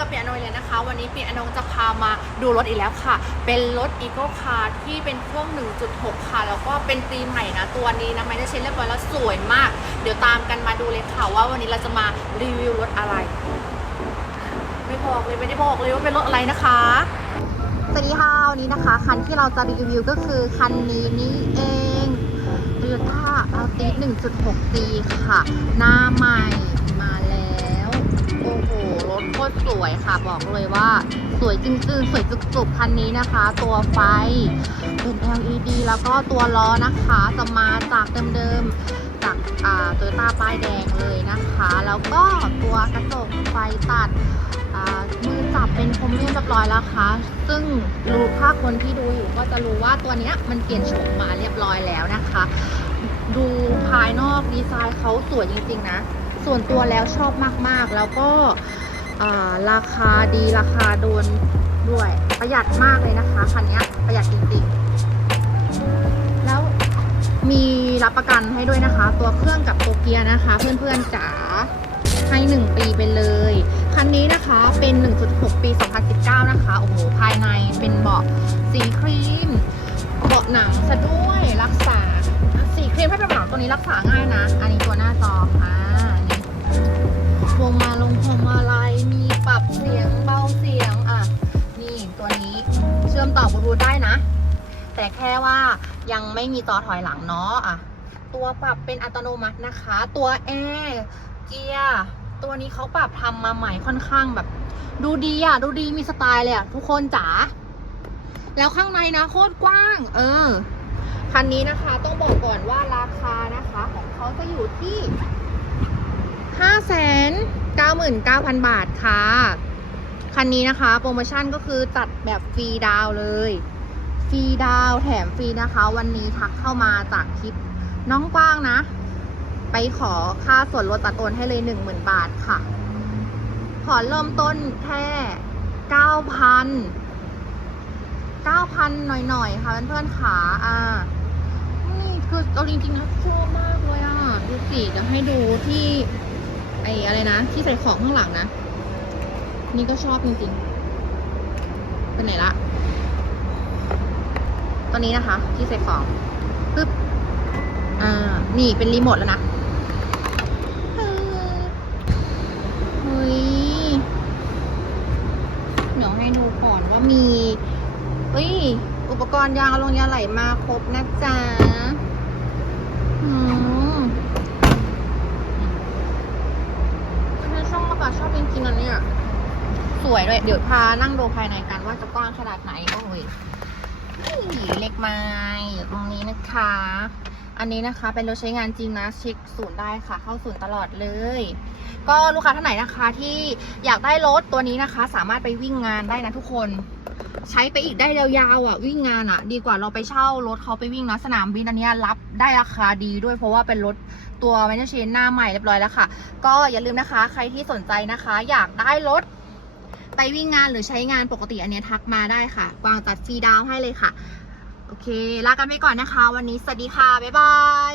กับเปียโนเลยนะคะ วันนี้เปียโนจะพามาดูรถอีกแล้วค่ะ เป็นรถอีโก้คาร์ที่เป็นเครื่อง 1.6 ค่ะ แล้วก็เป็นตีใหม่นะ ตัวนี้นะไม่ได้เช็ดเรียบร้อยแล้วสวยมาก เดี๋ยวตามกันมาดูเลยค่ะว่าวันนี้เราจะมารีวิวรถอะไร ไม่บอกเลยไม่ได้บอกเลยว่าเป็นรถอะไรนะคะสวัสดีค่ะวันนี้นะคะ คันที่เราจะรีวิวก็คือคันนี้นี่เอง Toyota Altis 1.6G ค่ะ หน้าใหม่มาแล้ว โอ้โห รถโคตรสวยค่ะบอกเลยว่า สวยจริงๆ สวยจุกๆคันนี้นะคะ ตัวไฟเป็น LED แล้วก็ตัวล้อนะคะจะมาจากเดิมๆจากโตโยต้าป้ายแดงเลยนะคะ แล้วก็ตัวกระจกไฟตัดมือจับเป็นพรมเรียบร้อยแล้วค่ะ ซึ่งรู้ถ้าคนที่ดูอยู่ก็จะรู้ว่าตัวเนี้ยมันเปลี่ยนโฉมมาเรียบร้อยแล้วนะคะ ดูภายนอกดีไซน์เขาสวยจริงๆนะ ส่วนตัวแล้วชอบมากๆ แล้วก็ ราคาดีราคาโดนด้วย ประหยัดมากเลยนะคะคันนี้ประหยัดจริงๆ แล้วมีรับประกันให้ด้วยนะคะ ตัวเครื่องกับตัวเกียร์นะคะ เพื่อนๆจ๋าให้ 1 ปีไปเลย คันนี้นะคะเป็น 1.6 ปี 2019 นะคะ โอ้โห ภายในเป็นเบาะสีครีม เบาะหนังซะด้วยรักษา สีครีมให้เป็นหนังตัวนี้รักษาง่ายนะ อันนี้ตัวหน้าจอค่ะ วงมาลงพวงมาลัยมีปรับเสียงเบาเสียงอะนี่ตัวนี้เชื่อมต่อบลูทูธได้นะ แต่แค่ว่ายังไม่มีจอถอยหลังเนาะอะตัวปรับเป็นอัตโนมัตินะคะ ตัวแอร์เกียร์ตัวนี้เขาปรับทำมาใหม่ค่อนข้างแบบ ดูดีอะ ดูดีมีสไตล์เลยอะ ทุกคนจ๋าแล้วข้างในนะโคตรกว้าง เออ คันนี้นะคะต้องบอกก่อนว่าราคานะคะ ของเขาจะอยู่ที่ 99,000 บาทค่ะ คันนี้นะคะ โปรโมชั่นก็คือจัดแบบฟรีดาวเลย ฟรีดาวแถมฟรีนะคะ วันนี้ทักเข้ามาจากคลิปน้องกว้างนะ ไปขอค่าส่วนลดตัดโอนให้เลย 10,000 บาทค่ะขอเริ่มต้นแค่ 9,000 9,000 หน่อยๆ ค่ะเพื่อนๆขาอ่านี่คือเอาจริงๆนะชอบมากเลยอะ ดูสิเดี๋ยวให้ดูที่ ไอ้อะไรนะ ที่ใส่ของข้างหลังนะ นี่ก็ชอบจริงๆ เป็นไหนละตัวนี้นะคะ ที่ใส่ของปึ๊บ อ่า นี่เป็นรีโมทแล้วนะเฮ้ยเดี๋ยวให้ดูก่อนว่ามีเอ้ย อุปกรณ์ยางอารมณ์ยาไหลมาครบนะจ๊ะอืมฉันชอบมากอะชอบจริงๆอันเนี้ยส วยด้วย เดี๋ยวพานั่งดูภายในกันว่าจะกว้างขนาดไหนโอ้ยเล็กไม้อยู่ตรงนี้นะคะ อันนี้นะคะเป็นรถใช้งานจริงนะเช็คศูนย์ได้ค่ะ เข้าศูนย์ตลอดเลย ก็ลูกค้าท่านไหนนะคะที่อยากได้รถตัวนี้นะคะ สามารถไปวิ่งงานได้นะทุกคนใช้ไปอีกได้ยาวๆอะวิ่งงานอะ ดีกว่าเราไปเช่ารถเขาไปวิ่งนะสนามบินอันนี้รับได้ราคาดีด้วยเพราะว่าเป็นรถตัวแมนเชนหน้าใหม่เรียบร้อยแล้วค่ะ ก็อย่าลืมนะคะ ใครที่สนใจนะคะ อยากได้รถ ไปวิ่งงานหรือใช้งานปกติอันเนี้ยทักมาได้ค่ะ กวางจัดฟรีดาวให้เลยค่ะ โอเค ลากันไปก่อนนะคะ วันนี้สวัสดีค่ะ บ๊ายบาย